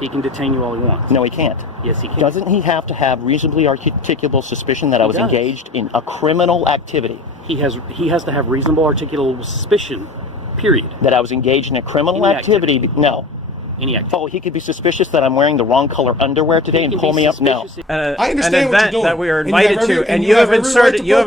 He can detain you all he wants. No, he can't. Yes, he can. Doesn't he have to have reasonably articulable suspicion that I was engaged in a criminal activity? He has to have reasonable articulable suspicion, period. That I was engaged in a criminal activity? No. Any activity. Oh, he could be suspicious that I'm wearing the wrong color underwear today and pull me up? No. I understand what you're doing. That we are invited to, and you have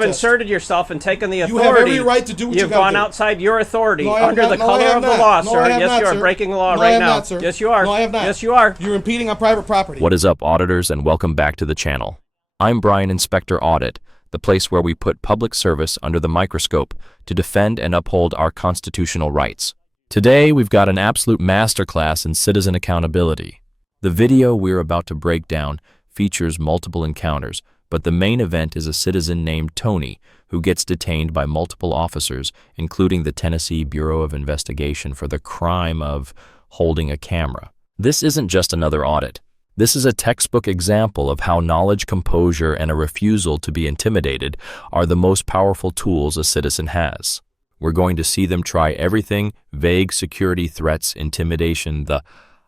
inserted yourself and taken the authority. You have every right to do what you You've gone outside your authority under the color of the law, sir. Yes, you are breaking the law right now. Yes, you are. No, I have not. Yes, you are. You're impeding on private property. What is up, auditors, and welcome back to the channel. I'm Brian, Inspector Audit, the place where we put public service under the microscope to defend and uphold our constitutional rights. Today, we've got an absolute masterclass in citizen accountability. The video we're about to break down features multiple encounters, but the main event is a citizen named Tony who gets detained by multiple officers, including the Tennessee Bureau of Investigation for the crime of holding a camera. This isn't just another audit. This is a textbook example of how knowledge, composure, and a refusal to be intimidated are the most powerful tools a citizen has. We're going to see them try everything: vague security threats, intimidation, the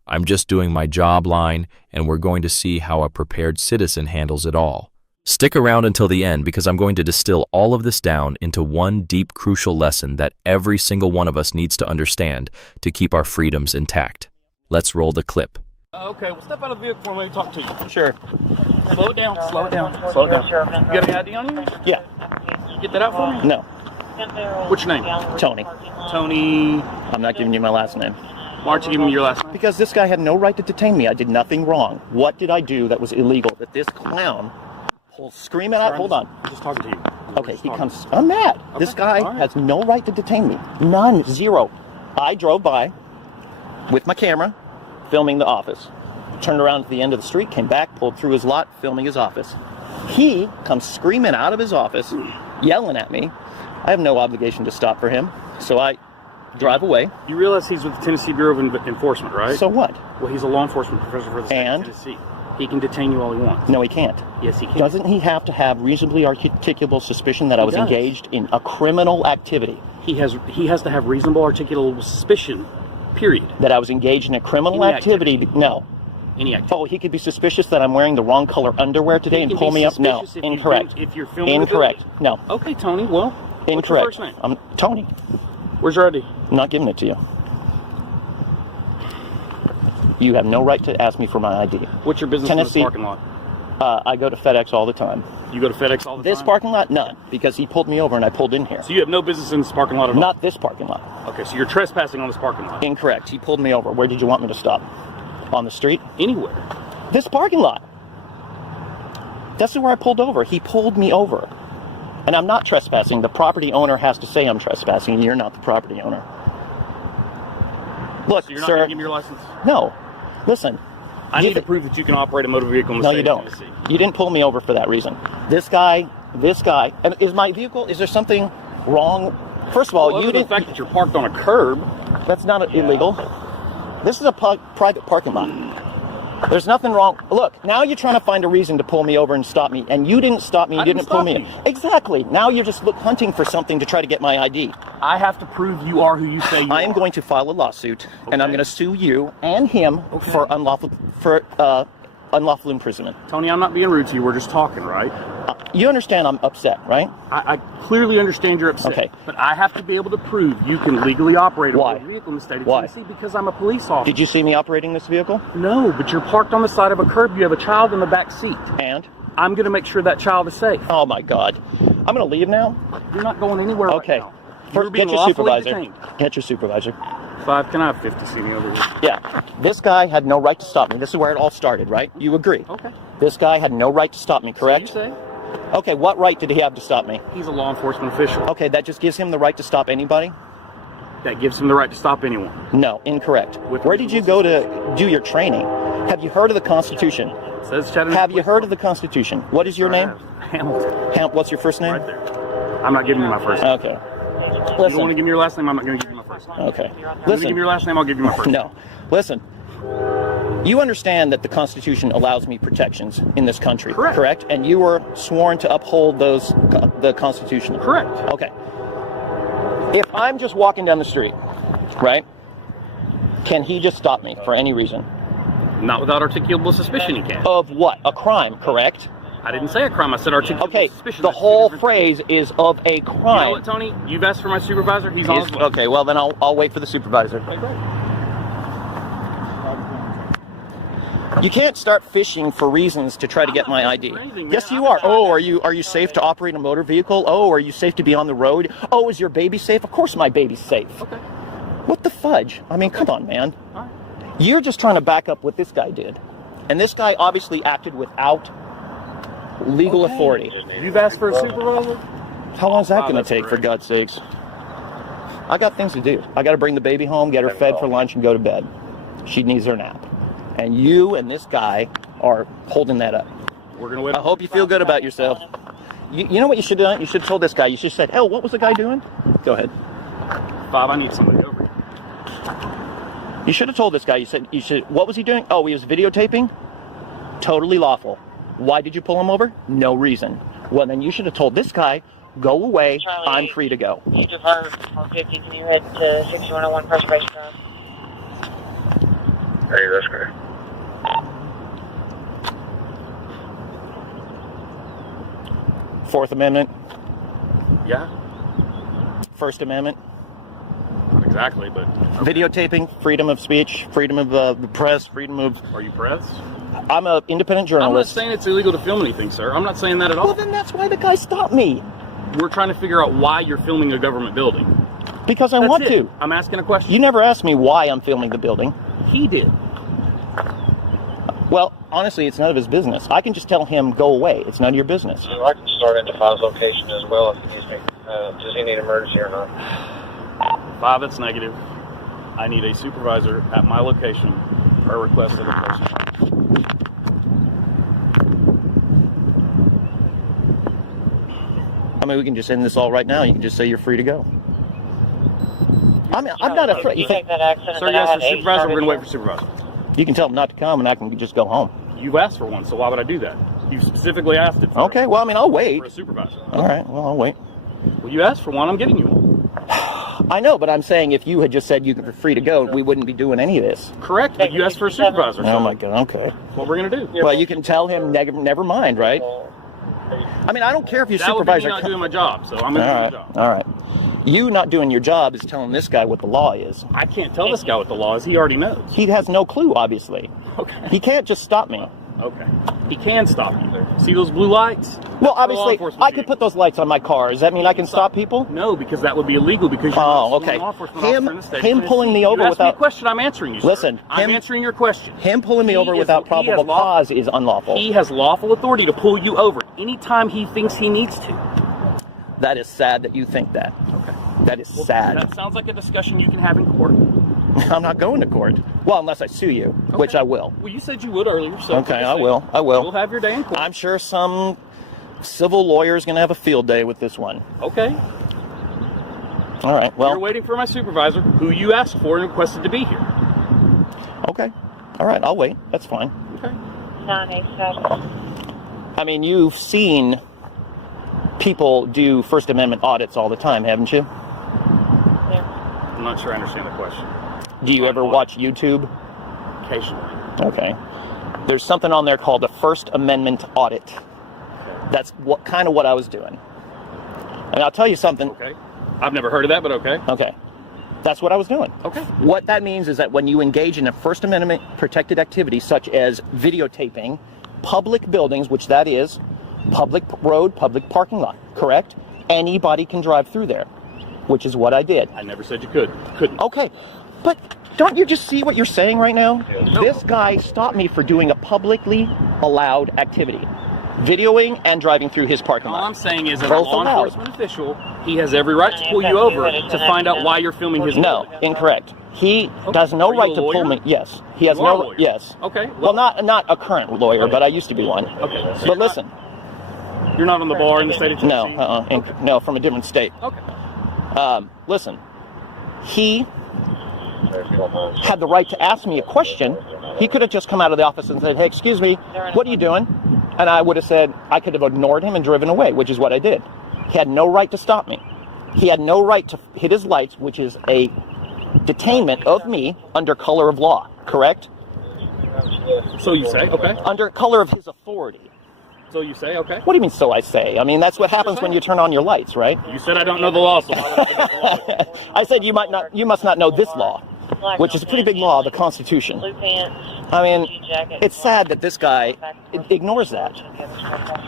"I'm just doing my job" line, and we're going to see how a prepared citizen handles it all. Stick around until the end because I'm going to distill all of this down into one deep, crucial lesson that every single one of us needs to understand to keep our freedoms intact. Let's roll the clip. Okay, well, step out of the vehicle and let me talk to you. Sure. Slow it down, slow it down, slow it down. You got any ID on you? Yeah. Get that out for me? No. What's your name? Tony. Tony. I'm not giving you my last name. Why aren't you giving me your last name? Because this guy had no right to detain me. I did nothing wrong. What did I do that was illegal? That this clown will scream at? Hold on. I'm just talking to you. Okay, he comes. I'm mad. Okay. This guy has no right to detain me. None. Zero. I drove by with my camera, filming the office. Turned around at the end of the street, came back, pulled through his lot, filming his office. He comes screaming out of his office, yelling at me. I have no obligation to stop for him, so I drive away. You realize he's with the Tennessee Bureau of Enforcement, right? So what? Well, he's a law enforcement professor for the state of Tennessee. He can detain you all he wants. No, he can't. Yes, he can. Doesn't he have to have reasonably articulable suspicion that I was engaged in a criminal activity? He has to have reasonable articulable suspicion, period. That I was engaged in a criminal activity? No. Any activity. Oh, he could be suspicious that I'm wearing the wrong color underwear today and pull me up? No. Incorrect. If you're filming Incorrect. No. Okay, Tony, well, Incorrect. what's your first name? I'm Tony. Where's your ID? I'm not giving it to you. You have no right to ask me for my ID. What's your business in this parking lot? I go to FedEx all the time. You go to FedEx all the time? This parking lot? None. Because he pulled me over and I pulled in here. So you have no business in this parking lot at all? Not this parking lot. Okay, so you're trespassing on this parking lot? Incorrect. He pulled me over. Where did you want me to stop? On the street? Anywhere. This parking lot. That's where I pulled over. He pulled me over. And I'm not trespassing. The property owner has to say I'm trespassing, and you're not the property owner. Look, so you're not sir. going to give me your license? No. Listen. I need to prove that you can operate a motor vehicle in the state of Tennessee. You didn't pull me over for that reason. This guy, and is my vehicle, is there something wrong? First of all, you didn't. The fact that you're parked on a curb. That's not illegal. This is a private parking lot. There's nothing wrong. Look, now you're trying to find a reason to pull me over and stop me, and you didn't stop me. You didn't pull me in. Exactly. Now you're just hunting for something to try to get my ID. I have to prove you are who you say you are. I am going to file a lawsuit, and I'm going to sue you and him for unlawful imprisonment. Tony, I'm not being rude to you. We're just talking, right? You understand I'm upset, right? I clearly understand you're upset. Okay. But I have to be able to prove you can legally operate a motor vehicle in the state of Tennessee because I'm a police officer. Did you see me operating this vehicle? No, but you're parked on the side of a curb. You have a child in the back seat. And? I'm going to make sure that child is safe. Oh, my God. I'm going to leave now? You're not going anywhere right now. First, get your supervisor. Get your supervisor. Can I have 50 seating over here? Yeah. This guy had no right to stop me. This is where it all started, right? You agree? Okay. This guy had no right to stop me, correct? So you say. Okay, what right did he have to stop me? He's a law enforcement official. Okay, that just gives him the right to stop anybody? That gives him the right to stop anyone. No, incorrect. Where did you go to do your training? Have you heard of the Constitution? It says Chattanooga. Have you heard of the Constitution? What is your name? Hamilton. What's your first name? Right there. I'm not giving you my first name. Okay. Listen. You don't want to give me your last name, I'm not going to give you my first name. Okay. Listen. You give me your last name, I'll give you my first name. No. Listen. You understand that the Constitution allows me protections in this country, correct? And you were sworn to uphold the Constitution. Correct. Okay. If I'm just walking down the street, right, can he just stop me for any reason? Not without articulable suspicion, he can. Of what? A crime, correct? I didn't say a crime. I said articulable suspicion. The whole phrase is of a crime. You know what, Tony? You've asked for my supervisor. He's on his way. Okay, well then I'll wait for the supervisor. Okay, great. You can't start fishing for reasons to try to get my ID. Yes, you are. Oh, are you safe to operate a motor vehicle? Oh, are you safe to be on the road? Oh, is your baby safe? Of course my baby's safe. Okay. What the fudge? I mean, come on, man. You're just trying to back up what this guy did. And this guy obviously acted without legal authority. You've asked for a supervisor? How long is that going to take, for God's sakes? I got things to do. I got to bring the baby home, get her fed for lunch, and go to bed. She needs her nap. And you and this guy are holding that up. We're gonna wait. I hope you feel good about yourself. You know what you should have done? You should have told this guy. You should have said, "Oh, what was the guy doing?" Go ahead. Bob, I need somebody over here. You should have told this guy. You said, what was he doing? Oh, he was videotaping? Totally lawful. Why did you pull him over? No reason. Well, then you should have told this guy, go away, Charlie, I'm free to go. You depart 150, can you head to 6101 Preservation Drive? Hey, that's great. Fourth Amendment, Yeah. First Amendment, Not exactly, but videotaping, freedom of speech, freedom of the press, freedom of... are you press? I'm an independent I'm not journalist. saying it's illegal to film anything, sir. I'm not saying that at all. Well, then that's why the guy stopped me. We're trying to figure out why you're filming a government building. Because I That's want it. to. I'm asking a question. You never asked me why I'm filming the building. He did. Well, honestly, it's none of his business. I can just tell him, go away. It's none of your business. So I can start into Five's location as well if he needs me. Does he need emergency or not? 5, it's negative. I need a supervisor at my location per request of the person. I mean, we can just end this all right now. You can just say you're free to go. I mean, I'm not afraid. You take that accident Sir, that I yes, had for supervisor, we're going to wait for supervisor. You can tell him not to come, and I can just go home. You've asked for one, so why would I do that? You specifically asked it for, Okay, well, I mean, I'll wait. for a supervisor. All right, well, I'll wait. Well, you asked for one, I'm getting you one. I know, but I'm saying if you had just said you were free to go, we wouldn't be doing any of this. Correct, but you asked for a supervisor. Oh, my God, okay. That's what we're going to do. Well, you can tell him never mind, right? I mean, I don't care if your That would be me supervisor... not doing my job, so I'm going to do my job. All right. You not doing your job is telling this guy what the law is. I can't tell this guy what the law is. He already knows. He has no clue, obviously. Okay. He can't just stop me. Okay. He can stop you. See those blue lights? Well, obviously, I could put those lights on my car. Does that mean I can stop people? No, because that would be illegal because you're Oh, not okay. a law enforcement officer in the state of Him pulling me over you asked me a without... question, I'm answering you, sir. Listen, I'm answering your question. Him pulling me over without probable cause is unlawful. He has lawful authority to pull you over anytime he thinks he needs to. That is sad that you think that. Okay. That is sad. That sounds like a discussion you can have in court. I'm not going to court. Well, unless I sue you, which I will. Well, you said you would earlier, so... Okay, I will. I will. You'll have your day in court. I'm sure some civil lawyer is going to have a field day with this one. Okay. All right, well... You're waiting for my supervisor, who you asked for and requested to be here. Okay. All right, I'll wait. That's fine. Okay. 987. I mean, you've seen people do First Amendment audits all the time, haven't you? Yeah. I'm not sure I understand the question. Do you ever watch YouTube? Occasionally. Okay. There's something on there called a First Amendment audit. That's kind of what I was doing. And I'll tell you something. Okay. I've never heard of that, but okay. Okay. That's what I was doing. Okay. What that means is that when you engage in a First Amendment protected activity, such as videotaping public buildings, which that is, public road, public parking lot, correct? Anybody can drive through there, which is what I did. I never said you couldn't. Okay, but don't you just see what you're saying right now? No. This guy stopped me for doing a publicly allowed activity. Videoing and driving through his parking lot. All I'm saying is, as a Both law allowed. enforcement official, he has every right to pull you over to find out why you're filming his No, building. incorrect. He Okay. has no Are you right a to pull lawyer? me. Yes, he has You are a no. lawyer. Yes. Okay. Well, not a current lawyer, but I used to be one. Okay. So But listen, you're not on the bar in the state of Tennessee? no, no, from a different state. Okay. Listen, he had the right to ask me a question. He could have just come out of the office and said, "Hey, excuse me, what are you doing?" And I would have said, I could have ignored him and driven away, which is what I did. He had no right to stop me. He had no right to hit his lights, which is a detainment of me under color of law, correct? So you say, okay. Under color of his authority. So you say, okay. What do you mean, so I say? I mean, that's what happens when you turn on your lights, right? You said I don't know the law, so why would I forget the law? I said you must not know this law, which is a pretty big law, the Constitution. I mean, it's sad that this guy ignores that.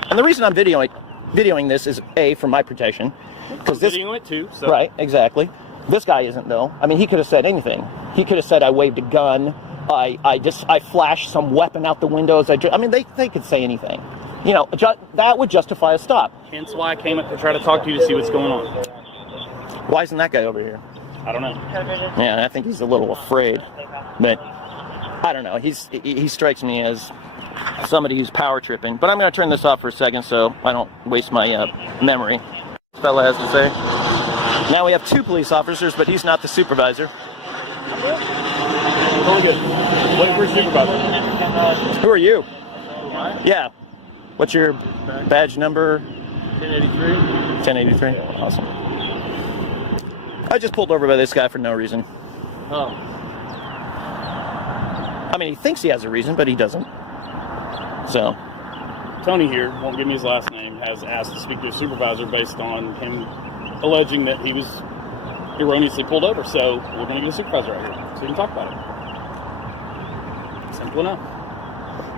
And the reason I'm videoing this is A, for my protection. Because this videoing it too. So. Right, exactly. This guy isn't, though. I mean, he could have said anything. He could have said I waved a gun. I flashed some weapon out the windows. I mean, they could say anything. You know, that would justify a stop. Hence why I came up to try to talk to you to see what's going on. Why isn't that guy over here? I don't know. Yeah, I think he's a little afraid. But I don't know. He strikes me as somebody who's power tripping. But I'm going to turn this off for a second so I don't waste my memory. This fella has to say. Now we have 2 police officers, but he's not the supervisor. Totally good. Wait for supervisor. Who are you? Yeah. What's your badge number? 1083. 1083. Awesome. I just pulled over by this guy for no reason. Oh. I mean, he thinks he has a reason, but he doesn't. So. Tony here, won't give me his last name, has asked to speak to a supervisor based on him alleging that he was erroneously pulled over. So we're going to get a supervisor out here so we can talk about it. Simple enough.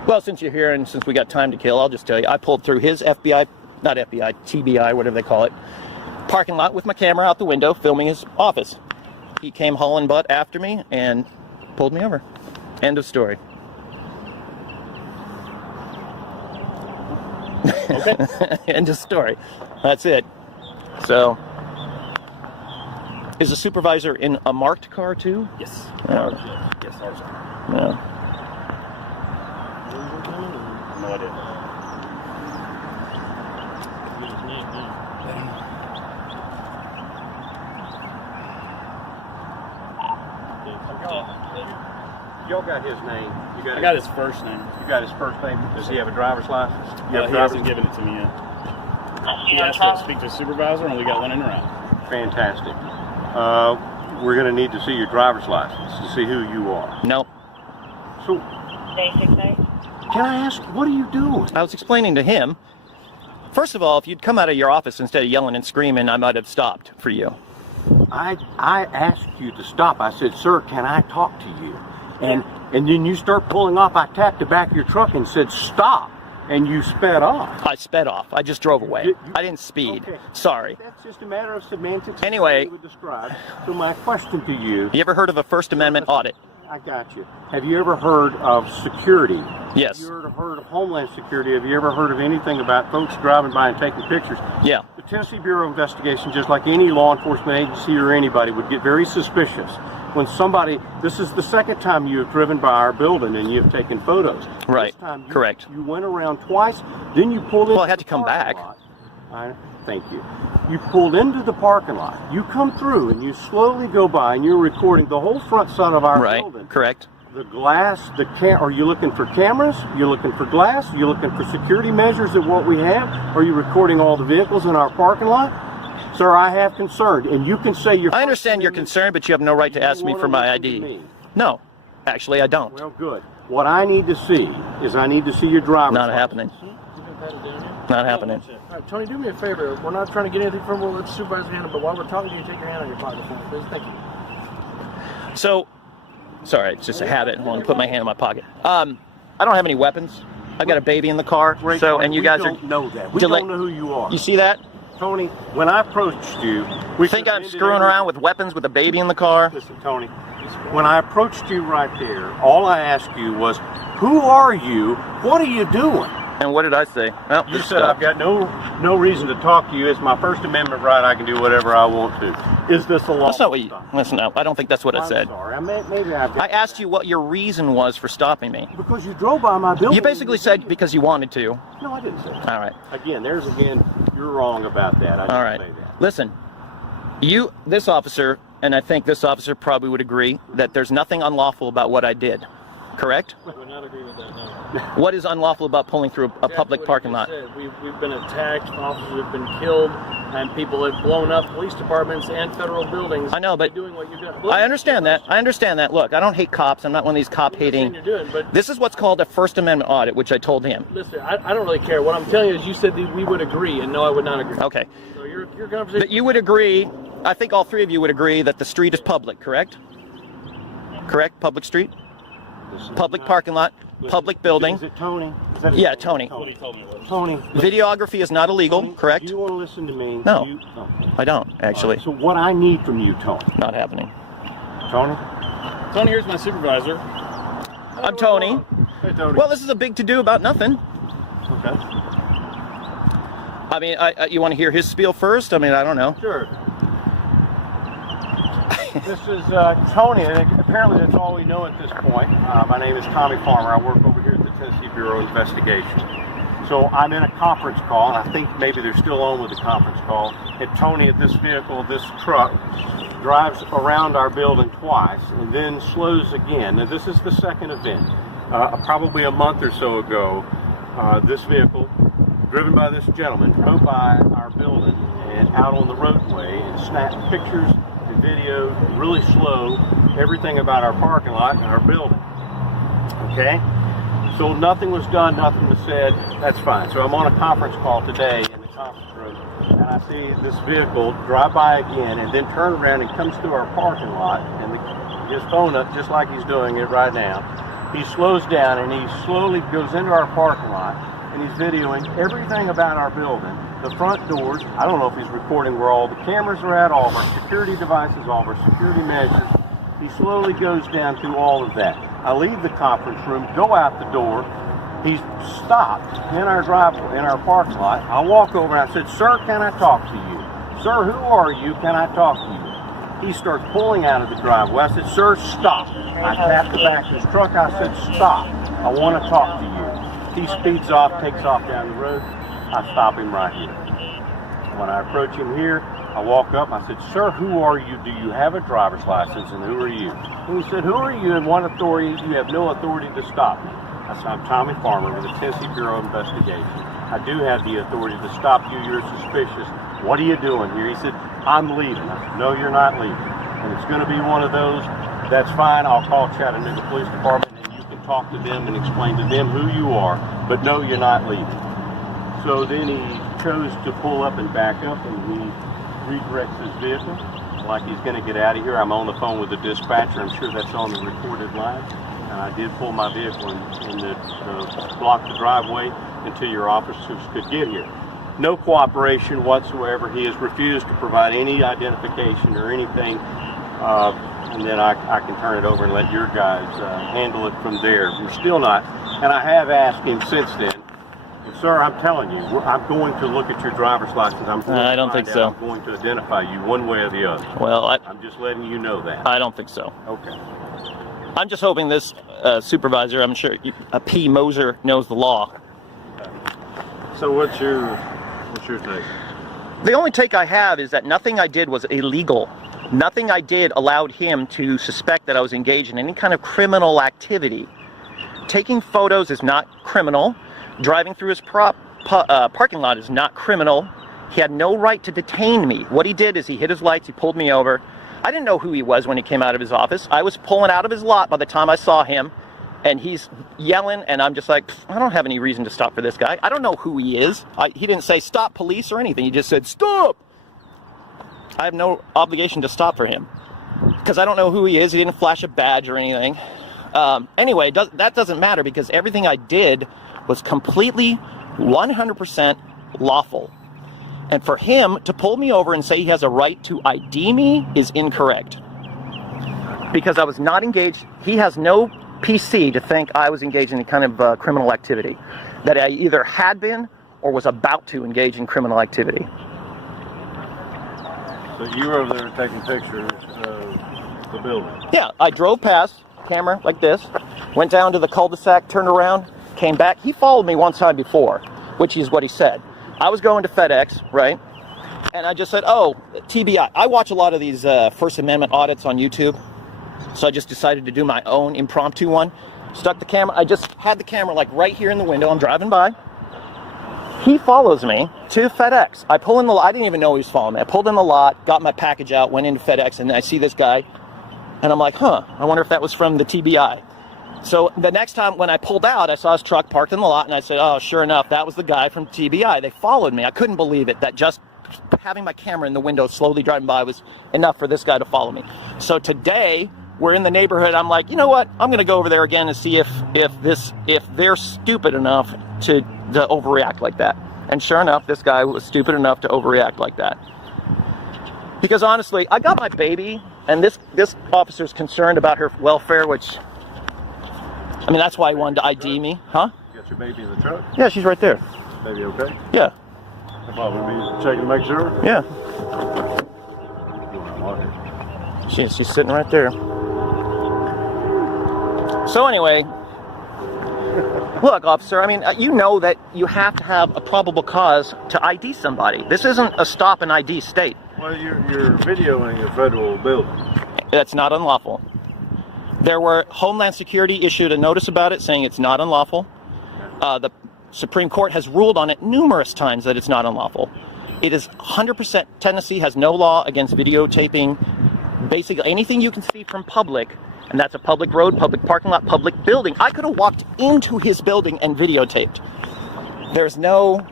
Well, since you're here and since we got time to kill, I'll just tell you, I pulled through his TBI, whatever they call it, parking lot with my camera out the window filming his office. He came hauling butt after me and pulled me over. End of story. Okay. End of story. That's it. So, is the supervisor in a marked car too? Yes. Oh. Yes, ours. No. No idea. Y'all got his name. I got his first name. You got his first name. Does he have a driver's license? He hasn't given it to me yet. He asked to speak to a supervisor, and we got one in around. Fantastic. We're going to need to see your driver's license to see who you are. Nope. So, can I ask, what are you doing? I was explaining to him. First of all, if you'd come out of your office instead of yelling and screaming, I might have stopped for you. I asked you to stop. I said, sir, can I talk to you? And then you start pulling off. I tapped the back of your truck and said, stop. And you sped off. I sped off. I just drove away. I didn't speed. Okay. Sorry. That's just a matter of semantics. Anyway. Would describe. So my question to you. You ever heard of a First Amendment audit? I got you. Have you ever heard of security? Yes. Have you ever heard of Homeland Security? Have you ever heard of anything about folks driving by and taking pictures? Yeah. The Tennessee Bureau of Investigation, just like any law enforcement agency or anybody, would get very suspicious when somebody, this is the second time you have driven by our building and you have taken photos. Right. This time Correct. You went around twice, then you pulled in. Well, I had to come back. Thank you. You pulled into the parking lot. You come through and you slowly go by and you're recording the whole front side of our building. Right. Correct. The glass, are you looking for cameras? You're looking for glass? You're looking for security measures at what we have? Are you recording all the vehicles in our parking lot? Sir, I have concern, and you can say you're... I understand your concern, but you have no right to ask me for my ID. No, actually, I don't. Well, good. What I need to see is I need to see your driver's Not license. happening. Not happening. All right, Tony, do me a favor. We're not trying to get anything from the supervisor's hand, but while we're talking to you, take your hand on your pocket for me, please. Thank you. So, sorry, it's just a habit. I want to put my hand in my pocket. I don't have any weapons. I got a baby in the car. Great, so, and you guys don't know that. We don't know who you are. You see that? Tony, when I approached you... You think I'm screwing around with weapons with a baby in the car? Listen, Tony, when I approached you right there, all I asked you was, who are you? What are you doing? And what did I say? Well, You said, I've got no reason to talk to you. It's my First Amendment right. I can do whatever I want to. Is this a law? That's not what you... Listen, no, I don't think that's what I said. I'm sorry. Maybe I asked you what your reason was for stopping me. Because you drove by my building. You basically said because you wanted to. No, I didn't say that. All right. Again, you're wrong about that. I didn't say that. Listen, this officer, and I think this officer probably would agree, that there's nothing unlawful about what I did. Correct? I would not agree with that, no. What is unlawful about pulling through a public parking lot? We've been attacked, officers have been killed, and people have blown up police departments and federal buildings. I know, but doing what you're doing. I understand that. I understand that. Look, I don't hate cops. I'm not one of these cop-hating. You're doing, but this is what's called a First Amendment audit, which I told him. listen, I don't really care. What I'm telling you is, you said that we would agree, and no, I would not agree. Okay. So your conversation. But you would agree. I think all three of you would agree that the street is public, correct? Correct? Public street? Public parking lot? Public building? Is it Tony? Yeah, Tony. Tony. Videography is not illegal, Tony, correct? Do you want to listen to me? No. I don't, actually. So what I need from you, Tony. Not happening. Tony? Tony, here's my supervisor. I'm Tony. Hey, Tony. Well, this is a big to-do about nothing. Okay. I mean, you want to hear his spiel first? I mean, I don't know. Sure. This is Tony, and apparently that's all we know at this point. My name is Tommy Farmer. I work over here at the Tennessee Bureau of Investigation. So I'm in a conference call, and I think maybe they're still on with the conference call. And Tony, at this vehicle, this truck, drives around our building twice and then slows again. Now, this is the second event. Probably a month or so ago, this vehicle, driven by this gentleman, drove by our building and out on the roadway and snapped pictures and video, really slow, everything about our parking lot and our building. Okay? So nothing was done, nothing was said. That's fine. So I'm on a conference call today in the conference room, and I see this vehicle drive by again and then turn around and comes through our parking lot, and his phone up just like he's doing it right now. He slows down and he slowly goes into our parking lot, and he's videoing everything about our building, the front doors. I don't know if he's recording where all the cameras are at, all of our security devices, all of our security measures. He slowly goes down through all of that. I leave the conference room, go out the door. He's stopped in our driveway, in our parking lot. I walk over and I said, "Sir, can I talk to you? Sir, who are you? Can I talk to you?" He starts pulling out of the driveway. I said, "Sir, stop." I tapped the back of his truck. I said, "Stop. I want to talk to you." He speeds off, takes off down the road. I stop him right here. When I approach him here, I walk up. I said, "Sir, who are you? Do you have a driver's license, and who are you?" And he said, "Who are you, and what authority? You have no authority to stop me." I said, "I'm Tommy Farmer with the Tennessee Bureau of Investigation. I do have the authority to stop you. You're suspicious. What are you doing here?" He said, "I'm leaving." I said, "No, you're not leaving. And it's going to be one of those. That's fine. I'll call Chattanooga Police Department, and you can talk to them and explain to them who you are. But no, you're not leaving." So then he chose to pull up and back up, and he redirects his vehicle like he's going to get out of here. I'm on the phone with the dispatcher. I'm sure that's on the recorded line. And I did pull my vehicle in the block the driveway until your officers could get here. No cooperation whatsoever. He has refused to provide any identification or anything. And then I can turn it over and let your guys handle it from there. We're still not. And I have asked him since then, "Sir, I'm telling you, I'm going to look at your driver's license. I don't think so. I'm going to identify you one way or the other." Well, I'm just letting you know that. I don't think so. Okay. I'm just hoping this supervisor, I'm sure P. Moser, knows the law. So what's your take? The only take I have is that nothing I did was illegal. Nothing I did allowed him to suspect that I was engaged in any kind of criminal activity. Taking photos is not criminal. Driving through his parking lot is not criminal. He had no right to detain me. What he did is he hit his lights, he pulled me over. I didn't know who he was when he came out of his office. I was pulling out of his lot by the time I saw him, and he's yelling, and I'm just like, I don't have any reason to stop for this guy. I don't know who he is. He didn't say stop police or anything. He just said stop. I have no obligation to stop for him because I don't know who he is. He didn't flash a badge or anything. Anyway, that doesn't matter because everything I did was completely 100% lawful. And for him to pull me over and say he has a right to ID me is incorrect. Because I was not engaged. He has no PC to think I was engaged in any kind of criminal activity. That I either had been or was about to engage in criminal activity. So you were over there taking pictures of the building? Yeah, I drove past, camera like this, went down to the cul-de-sac, turned around, came back. He followed me one time before, which is what he said. I was going to FedEx, right? And I just said, oh, TBI. I watch a lot of these First Amendment audits on YouTube. So I just decided to do my own impromptu one. Stuck the camera. I just had the camera like right here in the window. I'm driving by. He follows me to FedEx. I pull in the lot. I didn't even know he was following me. I pulled in the lot, got my package out, went into FedEx, and I see this guy. And I'm like, huh, I wonder if that was from the TBI. So the next time when I pulled out, I saw his truck parked in the lot, and I said, oh, sure enough, that was the guy from TBI. They followed me. I couldn't believe it, that just having my camera in the window slowly driving by was enough for this guy to follow me. So today, we're in the neighborhood. I'm like, you know what? I'm going to go over there again and see if they're stupid enough to overreact like that. And sure enough, this guy was stupid enough to overreact like that. Because honestly, I got my baby, and this officer's concerned about her welfare, which, I mean, that's why he wanted to ID me, huh? You got your baby in the truck? Yeah, she's right there. Baby okay? Yeah. Probably be checking to make sure? Yeah. She's sitting right there. So anyway, look, officer, I mean, you know that you have to have a probable cause to ID somebody. This isn't a stop and ID state. Well, you're videoing a federal building. That's not unlawful. There were Homeland Security issued a notice about it saying it's not unlawful. The Supreme Court has ruled on it numerous times that it's not unlawful. It is 100%, Tennessee has no law against videotaping basically anything you can see from public, and that's a public road, public parking lot, public building. I could have walked into his building and videotaped. There's no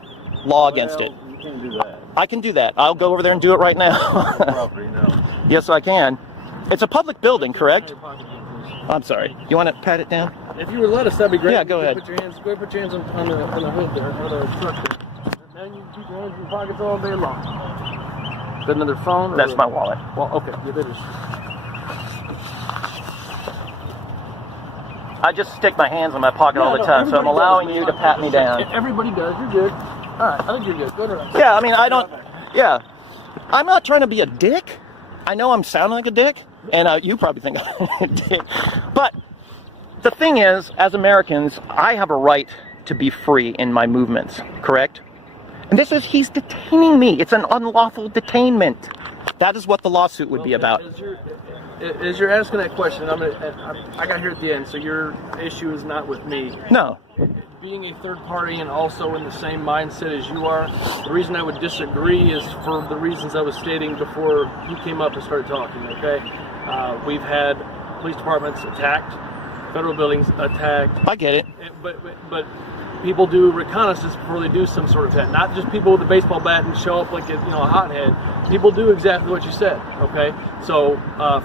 law against it. You can't do that. I can do that. I'll go over there and do it right now. Property, no. Yes, I can. It's a public building, correct? I'm sorry. You want to pat it down? If you would let us, that'd be great. Yeah, go ahead. Put your hands on the hood there, or the truck there. And then you keep your hands in your pockets all day long. Got another phone? That's my wallet. Well, okay. Yeah, that is. I just stick my hands in my pocket all the time, so I'm allowing you to pat me down. Everybody does. You're good. All right. I think you're good. Go to that. Yeah, I mean, I don't. Yeah. I'm not trying to be a dick. I know I'm sounding like a dick, and you probably think I'm a dick. But the thing is, as Americans, I have a right to be free in my movements, correct? And he's detaining me. It's an unlawful detainment. That is what the lawsuit would be about. As you're asking that question, I got here at the end, so your issue is not with me. No. Being a third party and also in the same mindset as you are, the reason I would disagree is for the reasons I was stating before you came up and started talking, okay? We've had police departments attacked, federal buildings attacked. I get it. But people do reconnaissance before they do some sort of attack. Not just people with a baseball bat and show up like a hothead. People do exactly what you said, okay? So,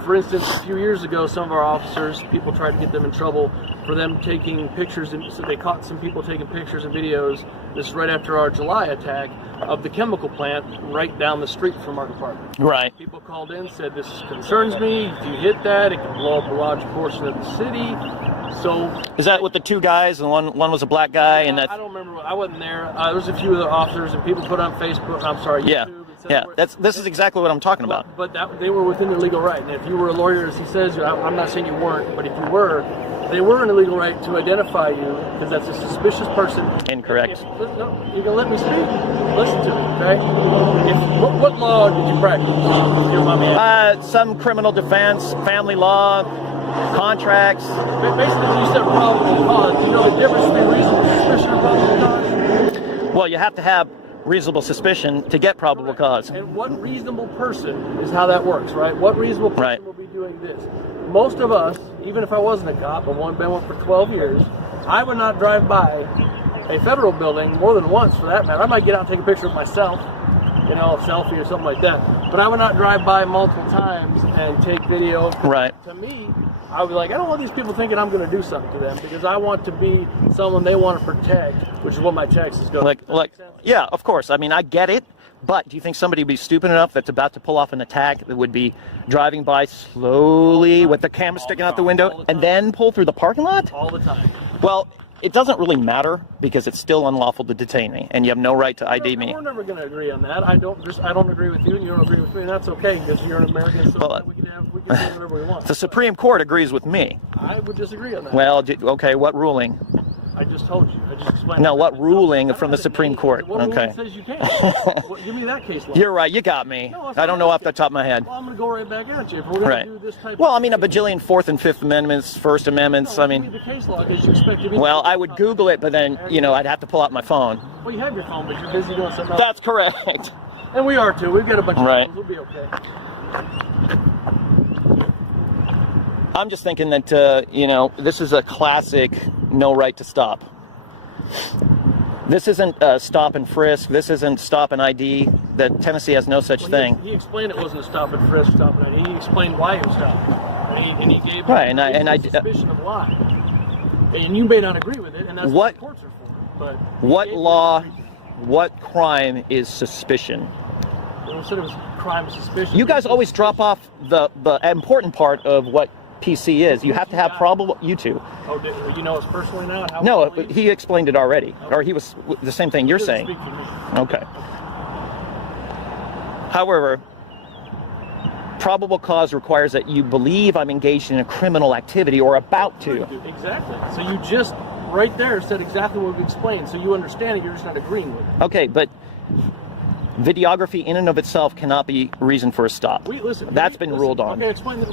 for instance, a few years ago, some of our officers, people tried to get them in trouble for them taking pictures, and so they caught some people taking pictures and videos. This is right after our July attack of the chemical plant right down the street from our department. Right. People called in, said, this concerns me. If you hit that, it can blow up a large portion of the city. So is that with the two guys, and one was a black guy, and that? I don't remember. I wasn't there. There was a few other officers, and people put on Facebook. I'm sorry, YouTube. Yeah. This is exactly what I'm talking about. But they were within their legal right, and if you were a lawyer, as he says, I'm not saying you weren't, but if you were, they were in a legal right to identify you because that's a suspicious person. Incorrect. No, you're gonna let me speak. Listen to me, okay? What law did you practice? If you're my man. Some criminal defense, family law, contracts. Basically, when you said probable cause, do you know the difference between reasonable suspicion and probable cause? Well, you have to have reasonable suspicion to get probable cause. And what reasonable person is how that works, right? What reasonable person will be doing this? Most of us, even if I wasn't a cop, I've been one for 12 years, I would not drive by a federal building more than once for that matter. I might get out and take a picture of myself, a selfie or something like that. But I would not drive by multiple times and take video. Right. To me, I would be like, I don't want these people thinking I'm going to do something to them because I want to be someone they want to protect, which is what my text is going to like, yeah, of course. I mean, I get it. But do you think somebody would be stupid enough that's about to pull off an attack that would be driving by slowly with the camera sticking out the window and then pull through the parking lot? All the time. Well, it doesn't really matter because it's still unlawful to detain me, and you have no right to ID me. We're never going to agree on that. I don't agree with you, and you don't agree with me, and that's okay because you're an American, so we can do whatever we want. The Supreme Court agrees with me. I would disagree on that. Well, okay, what ruling? I just told you. I just explained. No, what ruling from the Supreme Court? What okay. ruling says you can't? Give me that case law. You're right. You got me. No, I don't know off the top of my head. Well, I'm going to go right back at you. If we're going to do this type well, I mean, a bajillion Fourth and Fifth Amendments, First Amendments. No, I mean. give me the case law because you expect to be. Well, I would Google it, but then I'd have to pull out my phone. Well, you have your phone, but you're busy doing something else. That's correct. And we are too. We've got a bunch of Right. phones. We'll be okay. I'm just thinking that, this is a classic no right to stop. This isn't stop and frisk. This isn't stop and ID. That Tennessee has no such thing. He explained it wasn't a stop and frisk, stop and ID. He explained why he was stopped. And he gave Right, him and I suspicion of why. And you may not agree with it, and that's what the courts are for. But what law, what crime is suspicion? Well, said it was crime of suspicion. You guys always drop off the important part of what PC is. You have to have probable. You two. Oh, you know us personally now? How No, but he explained it already, or he was the same thing you're saying. Speak for me. Okay. However, probable cause requires that you believe I'm engaged in a criminal activity or about to. Exactly. So you just right there said exactly what we've explained. So you understand it. You're just not agreeing with it. Okay, but videography in and of itself cannot be reason for a stop. That's been ruled on. Okay, explain this.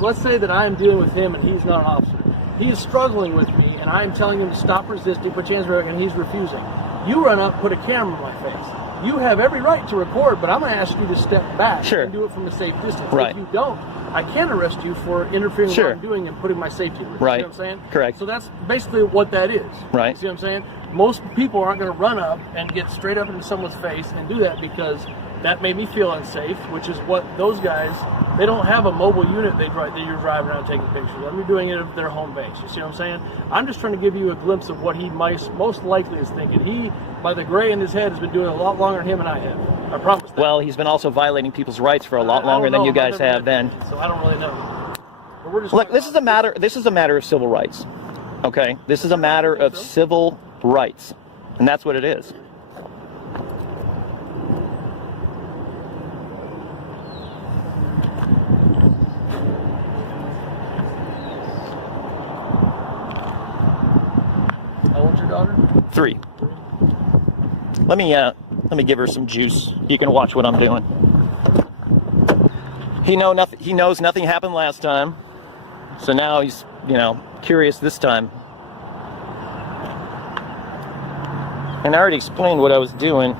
Let's say that I am dealing with him and he's not an officer. He is struggling with me and I am telling him to stop resisting, put your hands around, and he's refusing. You run up, put a camera in my face. You have every right to record, but I'm going to ask you to step back and do it from a safe distance. Right. If you don't, I can arrest you for interfering with what I'm doing and putting my safety at risk. Right. You know what I'm saying? Correct. So that's basically what that is. Right. You see what I'm saying? Most people aren't going to run up and get straight up into someone's face and do that because that made me feel unsafe, which is what those guys, they don't have a mobile unit that you're driving around taking pictures of. They're doing it at their home base. You see what I'm saying? I'm just trying to give you a glimpse of what he most likely is thinking. He, by the gray in his head, has been doing it a lot longer than him and I have. I promise that. Well, he's been also violating people's rights for a lot longer than you guys have then. So I don't really know. But we're just Look, this is a matter of civil rights. Okay? This is a matter of civil rights. And that's what it is. How old's your daughter? 3. Let me give her some juice. You can watch what I'm doing. He knows nothing happened last time. So now he's, curious this time. And I already explained what I was doing.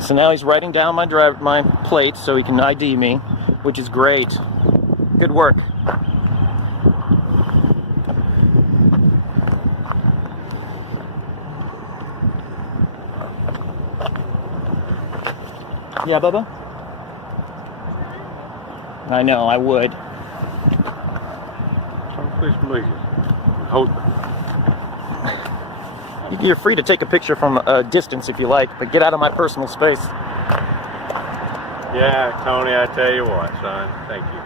So now he's writing down my plate so he can ID me, which is great. Good work. Yeah, Bubba? I know, I would. Please believe it. Hold. You're free to take a picture from a distance if you like, but get out of my personal space. Yeah, Tony, I tell you what, son. Thank you.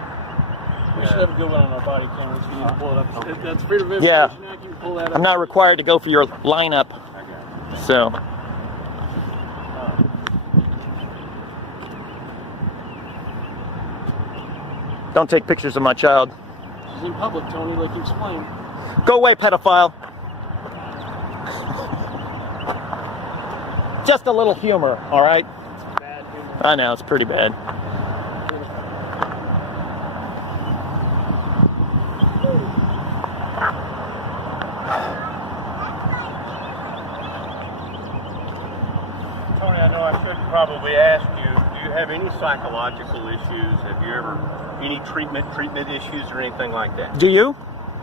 We should have a good one on our body cameras. You need to pull it up. That's freedom of Yeah. information act. You can pull that up. I'm not required to go for your lineup. So. Don't take pictures of my child. She's in public, Tony, like you explained. Go away, pedophile. Just a little humor, all right? It's bad humor. I know, it's pretty bad. Tony, I know I should probably ask you, do you have any psychological issues? Have you ever, any treatment issues or anything like that? Do you?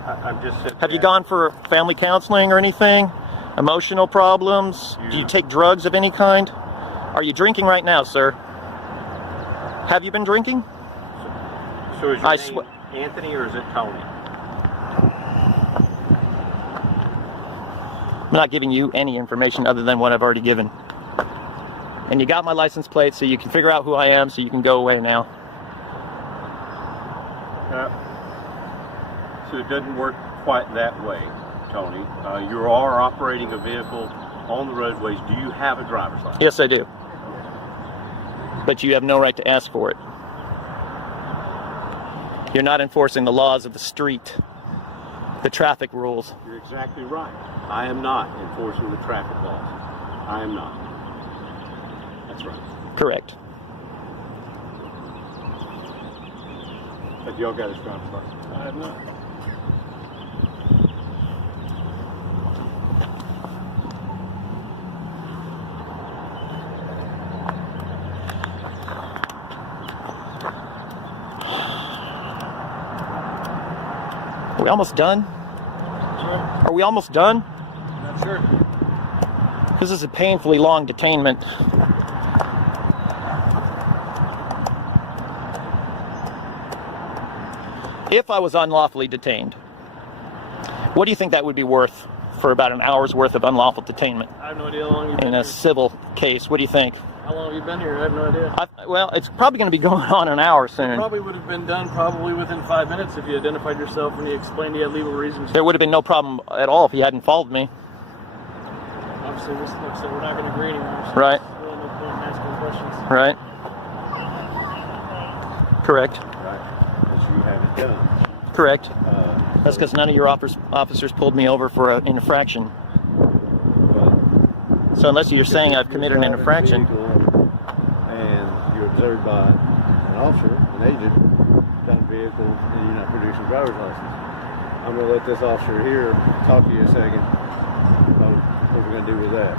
I'm just... Have you gone for family counseling or anything? Emotional problems? Do you take drugs of any kind? Are you drinking right now, sir? Have you been drinking? So is your name Anthony or is it Tony? I'm not giving you any information other than what I've already given. And you got my license plate, so you can figure out who I am, so you can go away now. So it doesn't work quite that way, Tony. You are operating a vehicle on the roadways. Do you have a driver's license? Yes, I do. But you have no right to ask for it. You're not enforcing the laws of the street, the traffic rules. You're exactly right. I am not enforcing the traffic laws. I am not. That's right. Correct. Have y'all got his driver's license? I have not. we almost done? Sure. Are we almost done? Not sure. This is a painfully long detainment. If I was unlawfully detained, what do you think that would be worth for about an hour's worth of unlawful detainment? I have no idea how long you've been In here. a civil case, what do you think? How long have you been here? I have no idea. Well, it's probably going to be going on an hour soon. Probably would have been done probably within 5 minutes if you identified yourself and you explained you had legal reasons. There would have been no problem at all if you hadn't followed me. Obviously, we're not going to agree anymore. So Right. there's really no point in asking questions. Right? Correct. Because you haven't done. Correct. That's because none of your officers pulled me over for an infraction. So unless you're saying I've committed an infraction. And you're observed by an officer, an agent, driving the vehicle, and you're not producing a driver's license. I'm going to let this officer here talk to you a second about what we're going to do with that.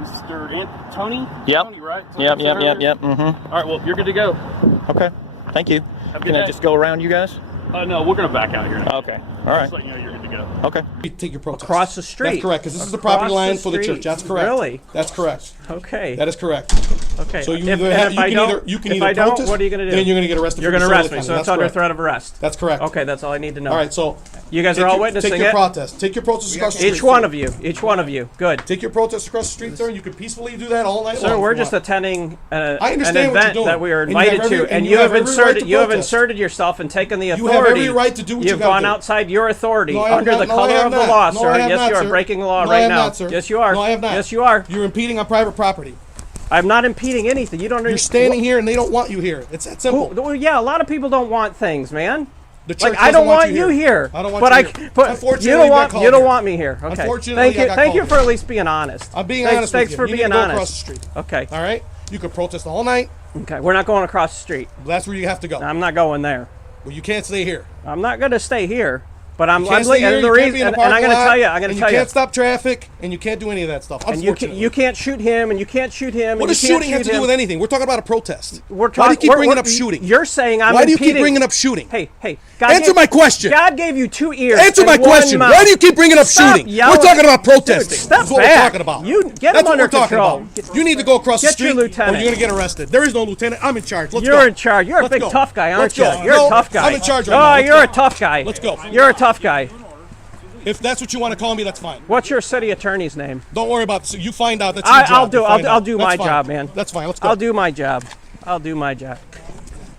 Mr. Tony? Yep. Tony, right? Yep. Mm-hmm. All right, well, you're good to go. Okay. Thank you. Have a good Can I day. just go around you guys? No, we're going to back out here. Okay. All right. Just let you know you're good to go. Okay. You take your protest. Across the street. That's correct, because this is the Across property line the for the street. church. That's correct. Really? That's correct. Okay. That is correct. Okay. So you if, either and have, if I don't, either I don't, protest, what are you going to do? then you're going to get arrested. You're for going to arrest disorderly me, so conduct. it's That's under correct. threat of arrest. That's correct. Okay, that's all I need to know. All right, so you guys are all witnessing Take your it? protest. Take your protest across the street. Each one of you. Each one of you. Good. Take your protest across the street, sir, and you can peacefully do that all night long. Sir, we're if you just want. attending an I understand what you're event doing. that we are And you have invited every- to, and and you you have have every right to protest. inserted yourself and taken the You authority. have every right to do what you You've gotta gone do. outside your authority No, I have under not. the No, I color have of the not. law, No, sir. I have Yes, not, you are sir. breaking the law No, right I have now. not, sir. Yes, you are. No, I have not. Yes, you are. You're impeding on private property. I'm not impeding anything. You don't. You're standing here, and they don't want you here. It's that simple. Well, yeah, a lot of people don't want things, man. The church Like I doesn't don't want you here. I don't want but you I. here. But Unfortunately, you I don't got want. called You don't here. want me here. Okay. Unfortunately, Thank I you. got Thank called you here. for at least being honest. I'm being thanks, honest Thanks with for you. You being need to go honest. across the street. Okay. All right? You could protest all night. Okay. We're not going across the street. That's where you have to go. I'm not going there. Well, you can't stay here. I'm not going to stay here. But I'm. You can't I'm stay here, and the you can't reason, be in the and parking I'm going to lot, tell you. I'm going and to tell you you. can't stop traffic, and you can't do any of that stuff. And Unfortunately, you can't shoot him, and you can't shoot him. What and does you can't shooting have shoot to do him. with anything? We're talking about a protest. Why do you keep bringing up shooting? You're saying I'm Why do you keep impeding- bringing up shooting? Hey. Answer my question. God gave you 2 ears. Answer and my one question. mouth. Why do you keep bringing up Stop shooting? yelling. We're talking about protesting. Dude, step That's what back. we're talking about. You get That's him what under we're talking control. about. You need to go across the Get street, your or lieutenant. you're going to get arrested. There is no lieutenant. I'm in charge. Let's go. You're in charge. You're a Let's big go. tough guy, aren't Let's you? go. You're No, a tough guy. I'm in charge right now. Oh, Let's you're go. a tough guy. Let's go. You're a tough guy. If that's what you want to call me, that's fine. What's your city attorney's name? Don't worry about this. You find out. That's your job. I'll do my job, man. That's fine. Let's go. I'll do my job. I'll do my job.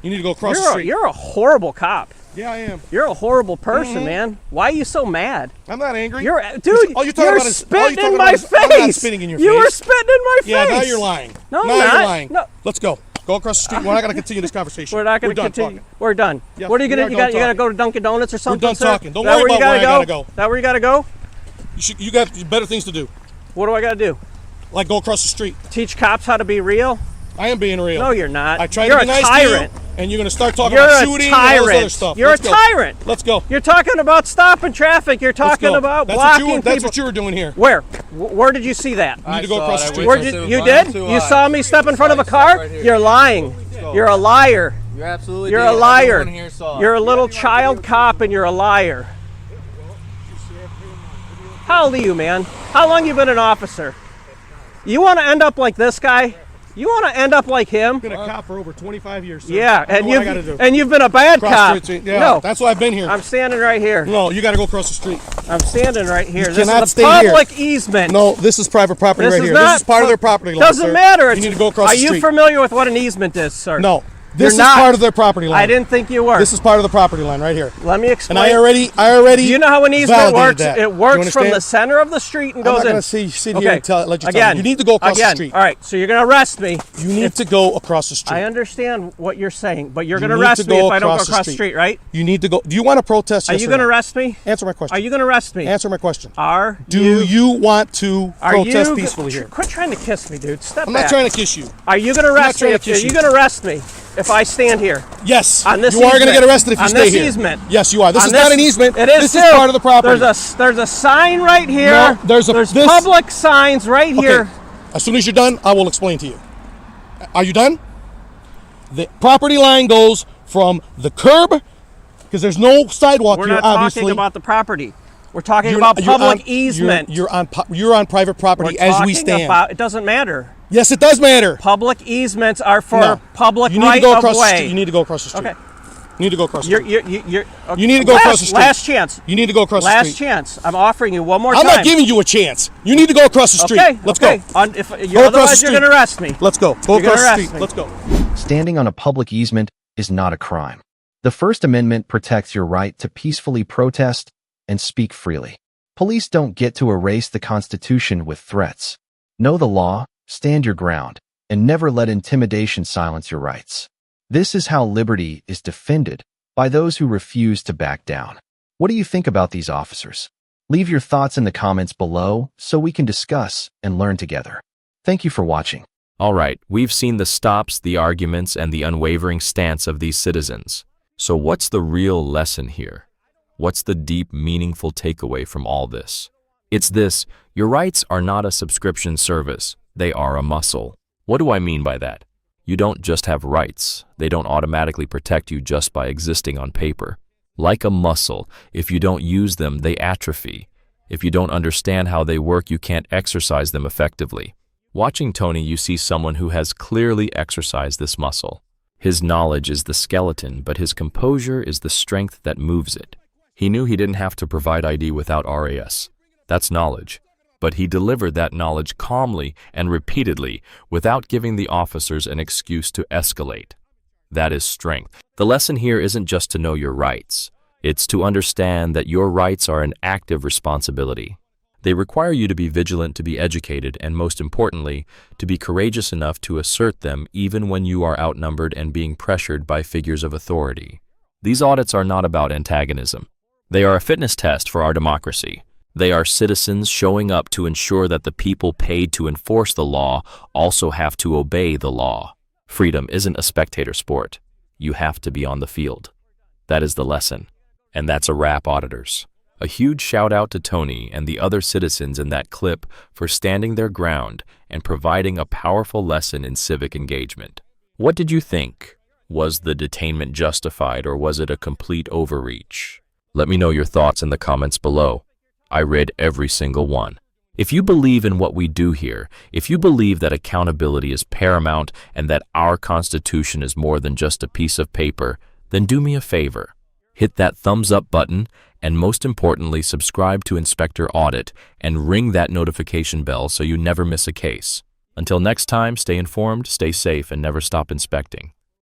You need to go across the street. You're a horrible cop. Yeah, I am. You're a horrible person, man. Why are you so mad? I'm not angry. Dude, all you're talking you're about is spitting in about my is- face. I'm not spitting in your You face. were spitting in my face. Yeah, now you're lying. No, I'm now not. you're lying. No. Let's go. Go across the street. We're not going to continue this conversation. We're not going to done continue. talking. We're done. Yes, what are you we going are to do? done You got to talking. go to Dunkin' Donuts or something? done sir? talking. Don't Is that worry where you about where I gotta gotta go. Is that where you got to go? You got better things to do. What do I got to do? Like go across the street. Teach cops how to be real? I am being real. No, you're not. I tried You're to be a nice tyrant. to you, and you're going to start talking You're about a shooting and all this other tyrant. stuff. You're Let's a go. tyrant. Let's go. You're talking about stopping traffic. You're Let's talking go. about That's blocking what people. That's what you were doing here. Where? Where did you see that? You need to go across the street. Where did you did? You saw me step in front of a car? You're lying. You're a liar. You're absolutely. You're a liar. You're a little child cop, and you're a liar. How old are you, man? How long you been an officer? You want to end up like this guy? You want to end up like him? I've been a cop for over 25 years, sir. Yeah, I know what I gotta do. and you've been a bad Cross cop. the street. Yeah, no, that's why I've been here. I'm standing right here. No, you got to go across the street. I'm standing right here. You This cannot is a stay here. public easement. No, this is private property This right is here. not This is part of their property line. Doesn't sir. matter. You need to go across Are the you street. familiar with what an easement is, sir? No. This You're is not. part of their property line. I didn't think you were. This is part of the property line right here. Let me explain. And I already. Do you know how an easement validated works? that. It You works from understand? the center of the street and I'm goes not in. going to sit Okay. here and let you tell Again, me. You need to go across again. the street. All right, so you're going to arrest me. You need to go across the street. I understand what you're saying, but you're You going to need arrest to me go if I don't go across the across the street. street, right? You need to go. Do you want to protest? Are Yes you or going to no? arrest me? Answer my question. Are you going to arrest me? Answer my question. Do you want to protest peacefully here? Quit trying to kiss me, dude. Step I'm back. not trying to kiss you. Are you going to arrest me? trying to Are kiss you you. going to arrest me if I stand here? Yes. On this you are going to easement. get arrested if you On stay this here. easement. Yes, you are. This On is not this- an easement. It is This too. is part of the property. There's a sign right here. No, there's public signs right here. As soon as you're done, I will explain to you. Are you done? The property line goes from the curb, because there's no sidewalk We're here, not obviously. talking about the property. We're talking about public easement. You're on private property as we stand. It doesn't matter. Yes, it does matter. Public easements are for public you need right to go of across way. The street. You need to go across the street. Okay. You need to go across the street. You need to go across the street. Last chance. You need to go across the street. Last chance. I'm offering you one more time. I'm not giving you a chance. You need to go across the street. Okay. Let's go. Otherwise, you're going to arrest me. Let's go. Go across the street. Let's go. Standing on a public easement is not a crime. The First Amendment protects your right to peacefully protest and speak freely. Police don't get to erase the Constitution with threats. Know the law, stand your ground, and never let intimidation silence your rights. This is how liberty is defended by those who refuse to back down. What do you think about these officers? Leave your thoughts in the comments below so we can discuss and learn together. Thank you for watching. All right, we've seen the stops, the arguments, and the unwavering stance of these citizens. So what's the real lesson here? What's the deep, meaningful takeaway from all this? It's this: your rights are not a subscription service. They are a muscle. What do I mean by that? You don't just have rights. They don't automatically protect you just by existing on paper. Like a muscle, if you don't use them, they atrophy. If you don't understand how they work, you can't exercise them effectively. Watching Tony, you see someone who has clearly exercised this muscle. His knowledge is the skeleton, but his composure is the strength that moves it. He knew he didn't have to provide ID without RAS. That's knowledge. But he delivered that knowledge calmly and repeatedly without giving the officers an excuse to escalate. That is strength. The lesson here isn't just to know your rights. It's to understand that your rights are an active responsibility. They require you to be vigilant, to be educated, and most importantly, to be courageous enough to assert them even when you are outnumbered and being pressured by figures of authority. These audits are not about antagonism. They are a fitness test for our democracy. They are citizens showing up to ensure that the people paid to enforce the law also have to obey the law. Freedom isn't a spectator sport. You have to be on the field. That is the lesson. And that's a wrap, auditors. A huge shout out to Tony and the other citizens in that clip for standing their ground and providing a powerful lesson in civic engagement. What did you think? Was the detainment justified, or was it a complete overreach? Let me know your thoughts in the comments below. I read every single one. If you believe in what we do here, if you believe that accountability is paramount and that our Constitution is more than just a piece of paper, then do me a favor. Hit that thumbs up button, and most importantly, subscribe to Inspector Audit and ring that notification bell so you never miss a case. Until next time, stay informed, stay safe, and never stop inspecting.